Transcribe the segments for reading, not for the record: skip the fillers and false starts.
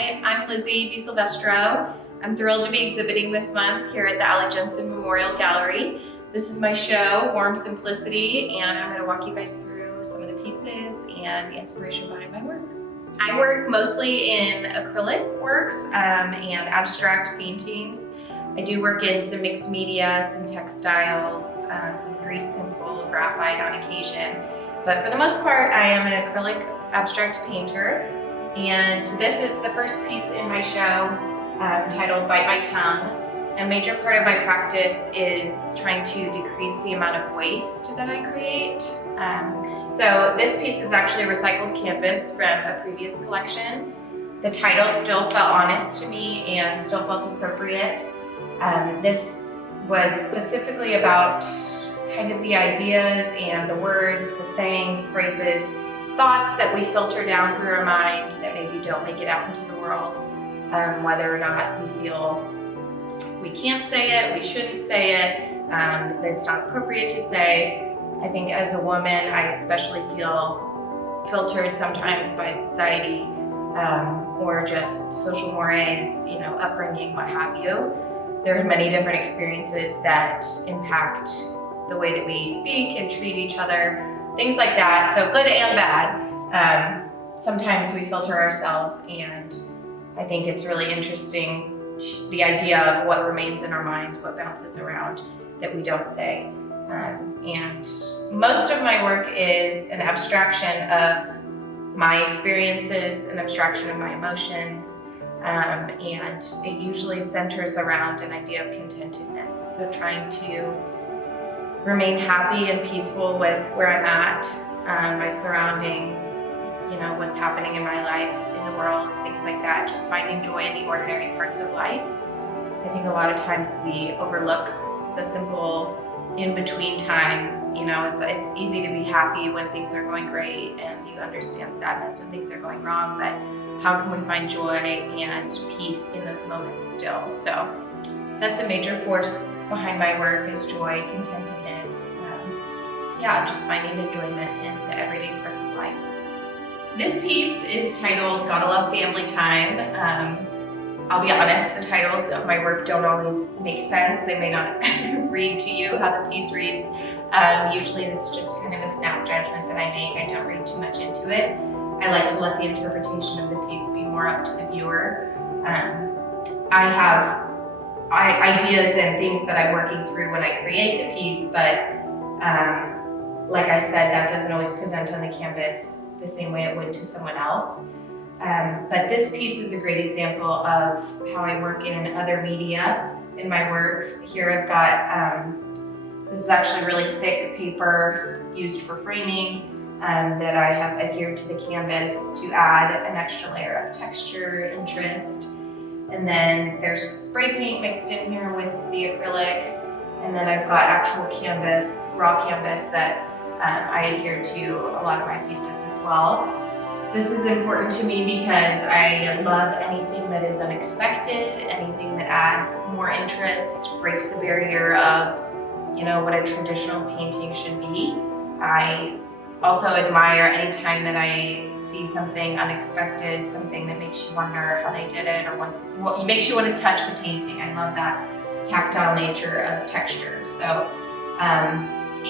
I'm Lizzie DiSilvestro. I'm thrilled to be exhibiting this month here at the Allie Jensen Memorial Gallery. This is my show, Warm Simplicity, and I'm going to walk you guys through some of the pieces and the inspiration behind my work. I work mostly in acrylic works and abstract paintings. I do work in some mixed media, some textiles, some grease pencil, graphite on occasion. But for the most part, I am an acrylic abstract painter. And this is the first piece in my show titled Bite My Tongue. A major part of my practice is trying to decrease the amount of waste that I create. So this piece is actually recycled canvas from a previous collection. The title still felt honest to me and still felt appropriate. This was specifically about kind of the ideas and the words, the sayings, phrases, thoughts that we filter down through our mind that maybe don't make it out into the world, whether or not we feel we can't say it, we shouldn't say it, that it's not appropriate to say. I think as a woman, I especially feel filtered sometimes by society or just social mores, upbringing, what have you. There are many different experiences that impact the way that we speak and treat each other, things like that, so good and bad. Sometimes we filter ourselves, and I think it's really interesting, the idea of what remains in our minds, what bounces around that we don't say. And most of my work is an abstraction of my experiences, an abstraction of my emotions, and it usually centers around an idea of contentedness. So trying to remain happy and peaceful with where I'm at, my surroundings, what's happening in my life, in the world, things like that. Just finding joy in the ordinary parts of life. I think a lot of times we overlook the simple in-between times. It's easy to be happy when things are going great, and you understand sadness when things are going wrong, but how can we find joy and peace in those moments still? So that's a major force behind my work, is joy, contentedness, just finding enjoyment in the everyday parts of life. This piece is titled Gotta Love Family Time. I'll be honest, the titles of my work don't always make sense. They may not read to you how the piece reads. Usually it's just kind of a snap judgment that I make. I don't read too much into it. I like to let the interpretation of the piece be more up to the viewer. I have ideas and things that I'm working through when I create the piece, but like I said, that doesn't always present on the canvas the same way it would to someone else. But this piece is a great example of how I work in other media in my work. Here I've got, this is actually really thick paper used for framing that I have adhered to the canvas to add an extra layer of texture, interest. And then there's spray paint mixed in here with the acrylic. And then I've got actual canvas, raw canvas that I adhere to a lot of my pieces as well. This is important to me because I love anything that is unexpected, anything that adds more interest, breaks the barrier of, what a traditional painting should be. I also admire any time that I see something unexpected, something that makes you wonder how they did it, or makes you want to touch the painting. I love that tactile nature of texture. So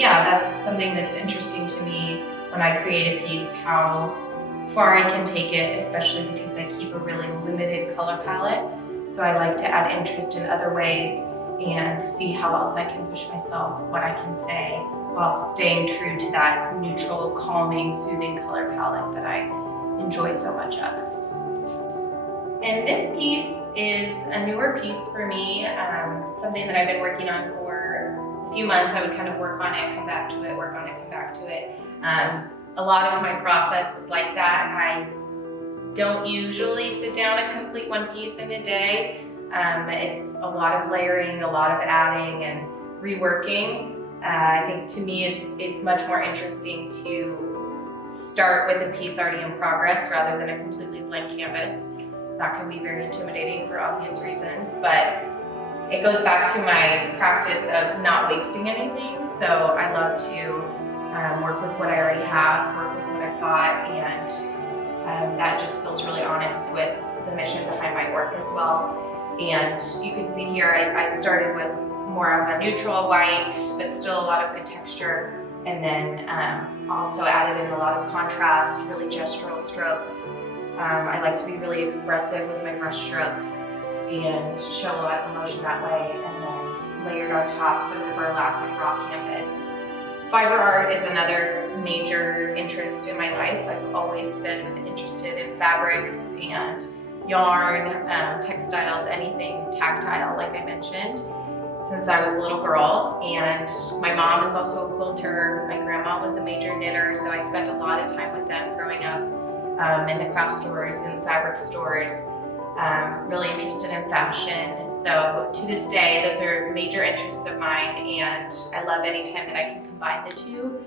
that's something that's interesting to me when I create a piece, how far I can take it, especially because I keep a really limited color palette. So I like to add interest in other ways and see how else I can push myself, what I can say, while staying true to that neutral, calming, soothing color palette that I enjoy so much of. And this piece is a newer piece for me, something that I've been working on for a few months. I would kind of work on it, come back to it, work on it, come back to it. A lot of my process is like that. I don't usually sit down and complete one piece in a day. It's a lot of layering, a lot of adding and reworking. I think to me it's much more interesting to start with a piece already in progress rather than a completely blank canvas. That can be very intimidating for obvious reasons, but it goes back to my practice of not wasting anything. So I love to work with what I already have, work with what I've got, and that just feels really honest with the mission behind my work as well. And you can see here, I started with more of a neutral white, but still a lot of good texture. And then also added in a lot of contrast, really gestural strokes. I like to be really expressive with my brush strokes and show a lot of emotion that way. And then layered on top some of the burlap and raw canvas. Fiber art is another major interest in my life. I've always been interested in fabrics and yarn, textiles, anything tactile, like I mentioned, since I was a little girl. And my mom is also a quilter. My grandma was a major knitter, so I spent a lot of time with them growing up in the craft stores and fabric stores. Really interested in fashion. So to this day, those are major interests of mine, and I love any time that I can combine the two,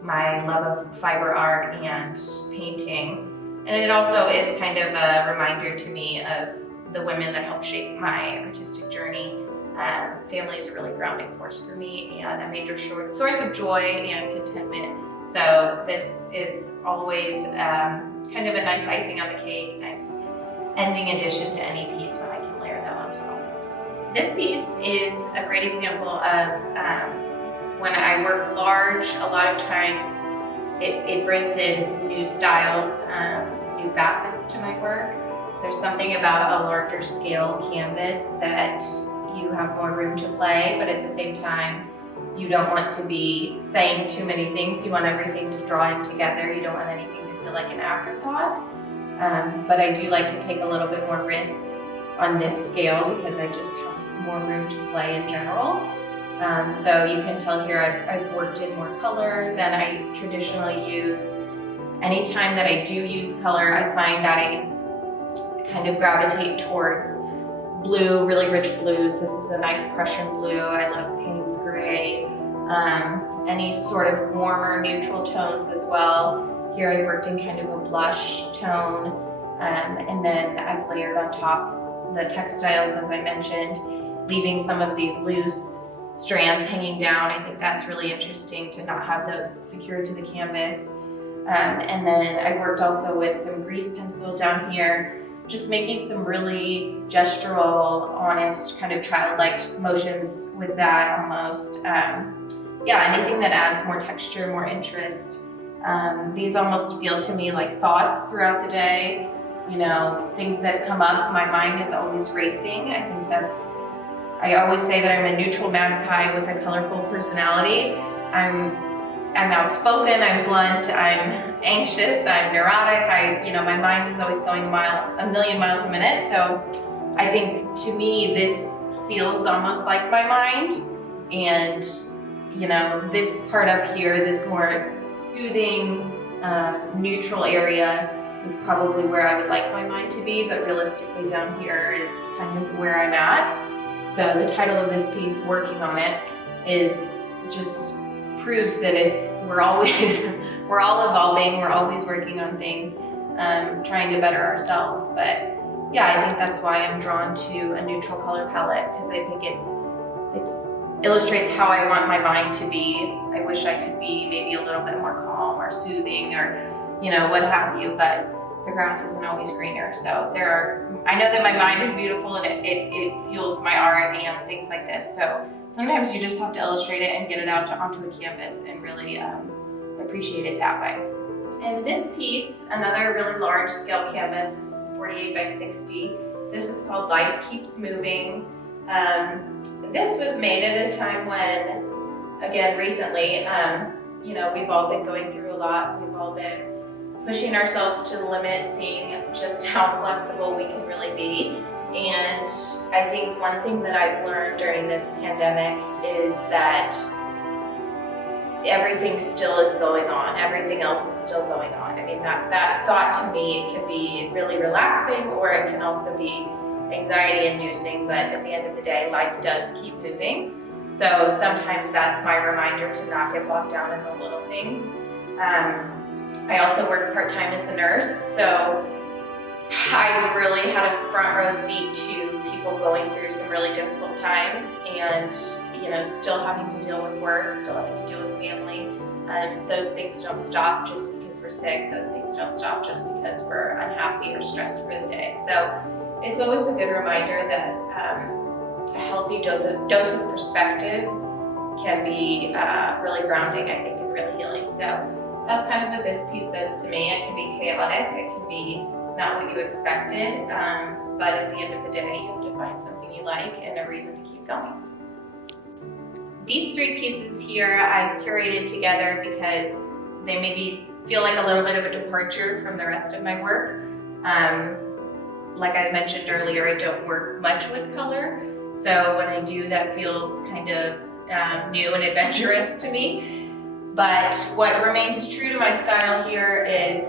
my love of fiber art and painting. And it also is kind of a reminder to me of the women that helped shape my artistic journey. Family is a really grounding force for me and a major source of joy and contentment. So this is always kind of a nice icing on the cake, nice ending addition to any piece when I can layer that on top. This piece is a great example of when I work large, a lot of times it brings in new styles, new facets to my work. There's something about a larger scale canvas that you have more room to play, but at the same time, you don't want to be saying too many things. You want everything to draw in together. You don't want anything to feel like an afterthought. But I do like to take a little bit more risk on this scale because I just have more room to play in general. So you can tell here I've worked in more color than I traditionally use. Anytime that I do use color, I find I kind of gravitate towards blue, really rich blues. This is a nice Prussian blue. I love Payne's gray. Any sort of warmer neutral tones as well. Here I've worked in kind of a blush tone, and then I've layered on top the textiles, as I mentioned, leaving some of these loose strands hanging down. I think that's really interesting to not have those secured to the canvas. And then I've worked also with some grease pencil down here, just making some really gestural, honest, kind of childlike motions with that almost. Yeah, anything that adds more texture, more interest. These almost feel to me like thoughts throughout the day, you know, things that come up. My mind is always racing. I think I always say that I'm a neutral magpie with a colorful personality. I'm outspoken, I'm blunt, I'm anxious, I'm neurotic. My mind is always going a million miles a minute. So I think to me, this feels almost like my mind. And, this part up here, this more soothing, neutral area is probably where I would like my mind to be, but realistically down here is kind of where I'm at. So the title of this piece, Working on It, is just proves that we're all evolving, we're always working on things, trying to better ourselves. But yeah, I think that's why I'm drawn to a neutral color palette, because I think it illustrates how I want my mind to be. I wish I could be maybe a little bit more calm or soothing or, what have you, but the grass isn't always greener. So I know that my mind is beautiful and it fuels my art and things like this. So sometimes you just have to illustrate it and get it out onto a canvas and really appreciate it that way. And this piece, another really large scale canvas, this is 48 by 60. This is called Life Keeps Moving. This was made at a time when, again, recently, we've all been going through a lot. We've all been pushing ourselves to the limit, seeing just how flexible we can really be. And I think one thing that I've learned during this pandemic is that everything still is going on. Everything else is still going on. I mean, that thought to me can be really relaxing, or it can also be anxiety inducing, but at the end of the day, life does keep moving. So sometimes that's my reminder to not get bogged down in the little things. I also work part-time as a nurse, so I've really had a front row seat to people going through some really difficult times and, still having to deal with work, still having to deal with family. Those things don't stop just because we're sick, those things don't stop just because we're unhappy or stressed for the day. So it's always a good reminder that a healthy dose of perspective can be really grounding, I think, and really healing. So that's kind of what this piece says to me. It can be chaotic, it can be not what you expected, but at the end of the day, you have to find something you like and a reason to keep going. These three pieces here I've curated together because they maybe feel like a little bit of a departure from the rest of my work. Like I mentioned earlier, I don't work much with color, so when I do, that feels kind of new and adventurous to me. But what remains true to my style here is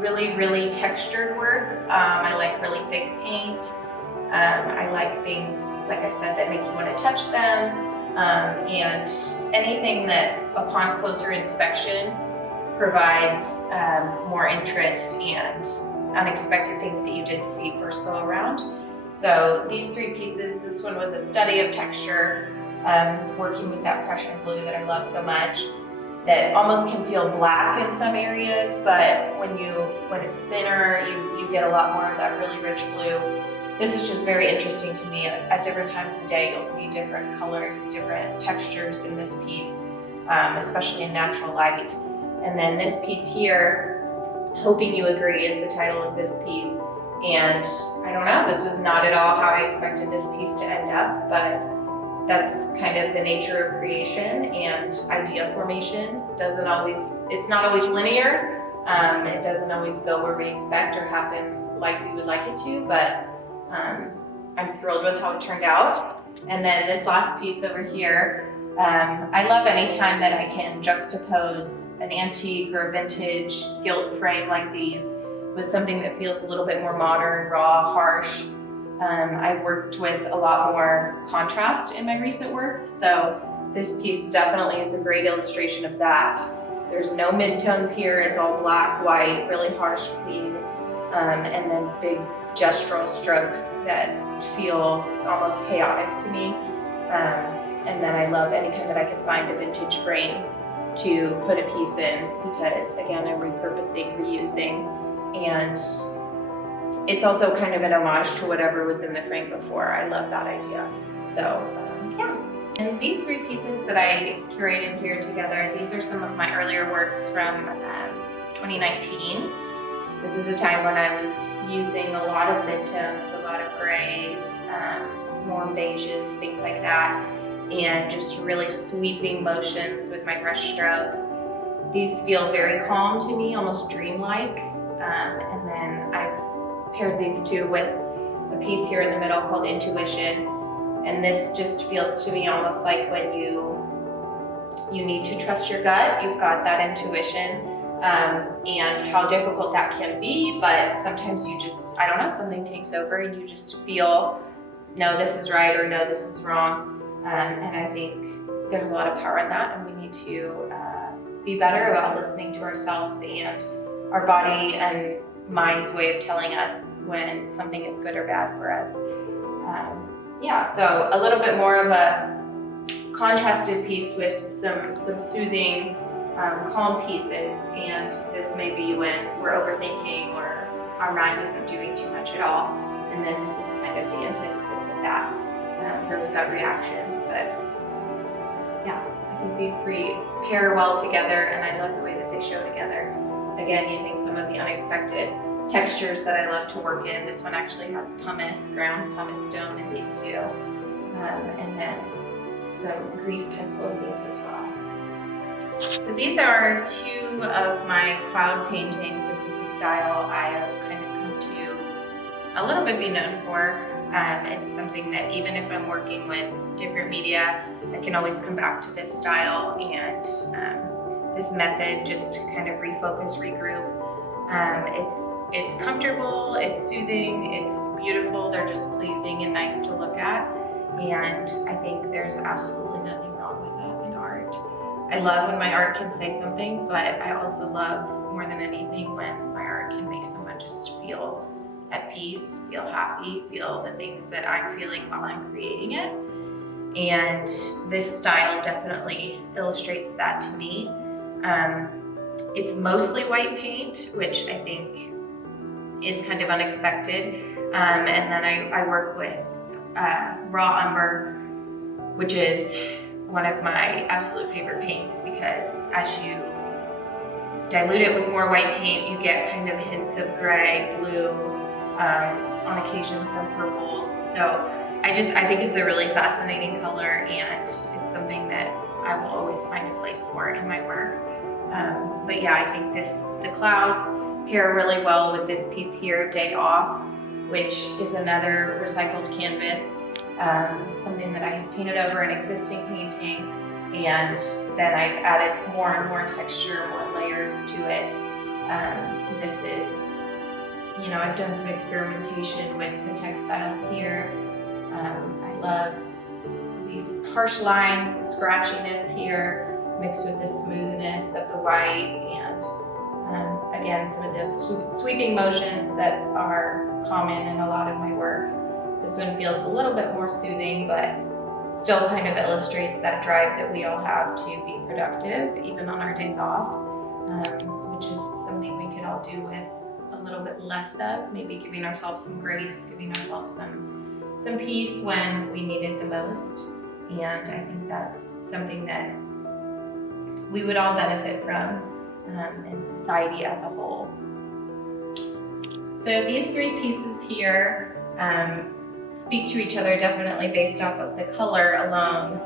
really textured work. I like really thick paint. I like things, like I said, that make you want to touch them, and anything that upon closer inspection provides more interest and unexpected things that you didn't see first go around. So these three pieces, this one was a study of texture, working with that Prussian blue that I love so much, that almost can feel black in some areas, but when it's thinner, you get a lot more of that really rich blue. This is just very interesting to me. At different times of the day, you'll see different colors, different textures in this piece, especially in natural light. And then this piece here, Hoping You Agree, is the title of this piece. And I don't know, this was not at all how I expected this piece to end up, but that's kind of the nature of creation and idea formation. It's not always linear. It doesn't always go where we expect or happen like we would like it to, but I'm thrilled with how it turned out. And then this last piece over here, I love any time that I can juxtapose an antique or a vintage gilt frame like these with something that feels a little bit more modern, raw, harsh. I've worked with a lot more contrast in my recent work, so this piece definitely is a great illustration of that. There's no midtones here, it's all black, white, really harsh, clean, and then big gestural strokes that feel almost chaotic to me. And then I love anytime that I can find a vintage frame to put a piece in, because again, I'm repurposing, reusing, and it's also kind of an homage to whatever was in the frame before. I love that idea. So yeah. And these three pieces that I curated here together, these are some of my earlier works from 2019. This is a time when I was using a lot of midtones, a lot of grays, warm beiges, things like that, and just really sweeping motions with my brush strokes. These feel very calm to me, almost dreamlike. And then I've paired these two with a piece here in the middle called Intuition. And this just feels to me almost like when you need to trust your gut, you've got that intuition, and how difficult that can be, but sometimes you just, I don't know, something takes over and you just feel, no, this is right, or no, this is wrong. And I think there's a lot of power in that, and we need to be better about listening to ourselves and our body and mind's way of telling us when something is good or bad for us. Yeah, so a little bit more of a contrasted piece with some soothing, calm pieces, and this may be when we're overthinking or our mind isn't doing too much at all, and then this is kind of the antithesis of that, those gut reactions. But yeah, I think these three pair well together, and I love the way that they show together. Again, using some of the unexpected textures that I love to work in. This one actually has pumice, ground pumice stone in these two, and then some grease pencil in these as well. So these are two of my cloud paintings. This is a style I have kind of come to a little bit be known for. It's something that even if I'm working with different media, I can always come back to this style and this method just to kind of refocus, regroup. It's comfortable, it's soothing, it's beautiful, they're just pleasing and nice to look at. And I think there's absolutely nothing wrong with that in art. I love when my art can say something, but I also love more than anything when my art can make someone just feel at peace, feel happy, feel the things that I'm feeling while I'm creating it. And this style definitely illustrates that to me. It's mostly white paint, which I think is kind of unexpected. And then I work with raw umber, which is one of my absolute favorite paints, because as you dilute it with more white paint, you get kind of hints of gray, blue, on occasion some purples. So I think it's a really fascinating color, and it's something that I will always find a place for in my work. But yeah, I think the clouds pair really well with this piece here, Day Off, which is another recycled canvas, something that I painted over an existing painting, and then I've added more and more texture, more layers to it. This is, I've done some experimentation with the textiles here. I love these harsh lines, the scratchiness here, mixed with the smoothness of the white, and again, some of those sweeping motions that are common in a lot of my work. This one feels a little bit more soothing, but still kind of illustrates that drive that we all have to be productive, even on our days off, which is something we could all do with a little bit less of, maybe giving ourselves some grace, giving ourselves some peace when we need it the most. And I think that's something that we would all benefit from in society as a whole. So these three pieces here speak to each other definitely based off of the color alone,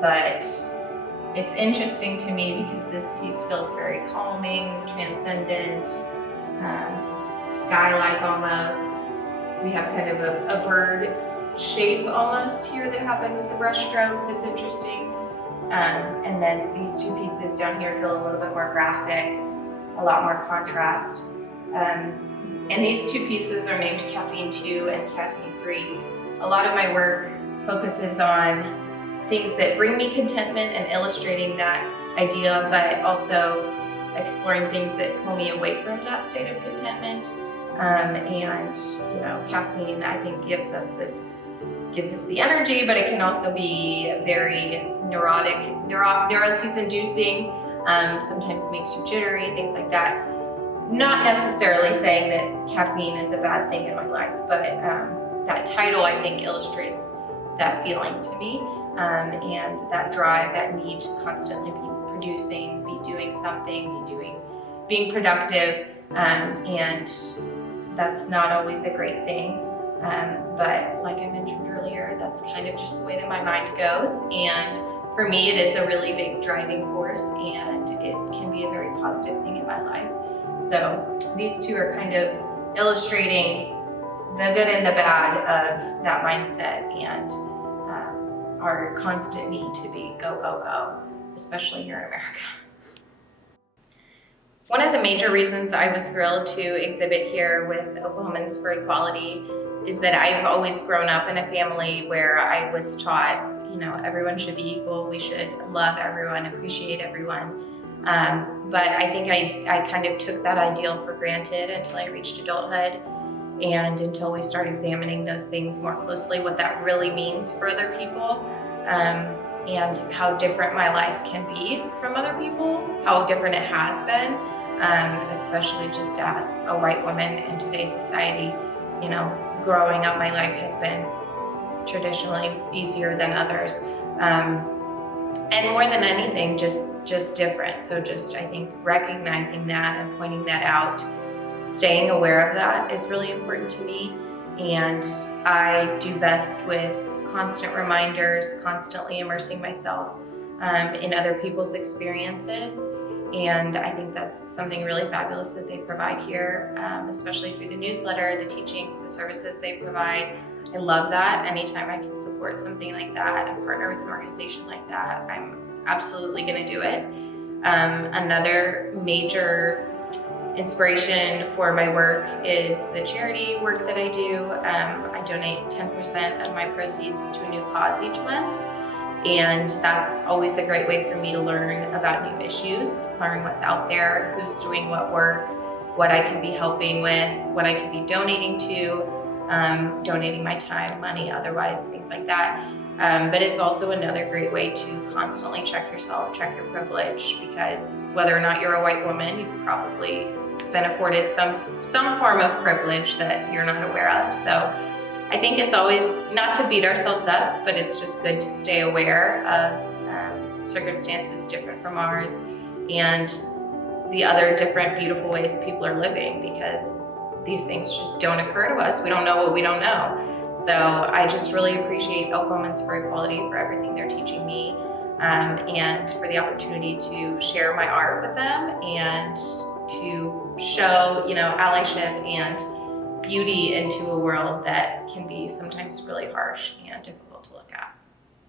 but it's interesting to me because this piece feels very calming, transcendent, sky-like almost. We have kind of a bird shape almost here that happened with the brush stroke that's interesting. And then these two pieces down here feel a little bit more graphic, a lot more contrast. And these two pieces are named Caffeine 2 and Caffeine 3. A lot of my work focuses on things that bring me contentment and illustrating that idea, but also exploring things that pull me away from that state of contentment. And caffeine, I think, gives us the energy, but it can also be very neurotic, neuroses inducing, sometimes makes you jittery, things like that. Not necessarily saying that caffeine is a bad thing in my life, but that title, I think, illustrates that feeling to me, and that drive, that need to constantly be producing, be doing something, being productive, and that's not always a great thing. But like I mentioned earlier, that's kind of just the way that my mind goes. And for me, it is a really big driving force, and it can be a very positive thing in my life. So these two are kind of illustrating the good and the bad of that mindset, and our constant need to be go, go, go, especially here in America. One of the major reasons I was thrilled to exhibit here with Oklahomans for Equality is that I've always grown up in a family where I was taught, everyone should be equal, we should love everyone, appreciate everyone. But I think I kind of took that ideal for granted until I reached adulthood, and until we start examining those things more closely, what that really means for other people, and how different my life can be from other people, how different it has been, especially just as a white woman in today's society. Growing up, my life has been traditionally easier than others, and more than anything, just different. So I think recognizing that and pointing that out, staying aware of that is really important to me. And I do best with constant reminders, constantly immersing myself in other people's experiences. And I think that's something really fabulous that they provide here, especially through the newsletter, the teachings, the services they provide. I love that. Anytime I can support something like that and partner with an organization like that, I'm absolutely going to do it. Another major inspiration for my work is the charity work that I do. I donate 10% of my proceeds to a new cause each month. And that's always a great way for me to learn about new issues, learn what's out there, who's doing what work, what I could be helping with, what I could be donating to, donating my time, money, otherwise, things like that. But it's also another great way to constantly check yourself, check your privilege, because whether or not you're a white woman, you've probably been afforded some form of privilege that you're not aware of. So I think it's always not to beat ourselves up, but it's just good to stay aware of circumstances different from ours and the other different beautiful ways people are living, because these things just don't occur to us. We don't know what we don't know. So I just really appreciate Oklahoman's for Equality for everything they're teaching me, and for the opportunity to share my art with them and to show, allyship and beauty into a world that can be sometimes really harsh and difficult.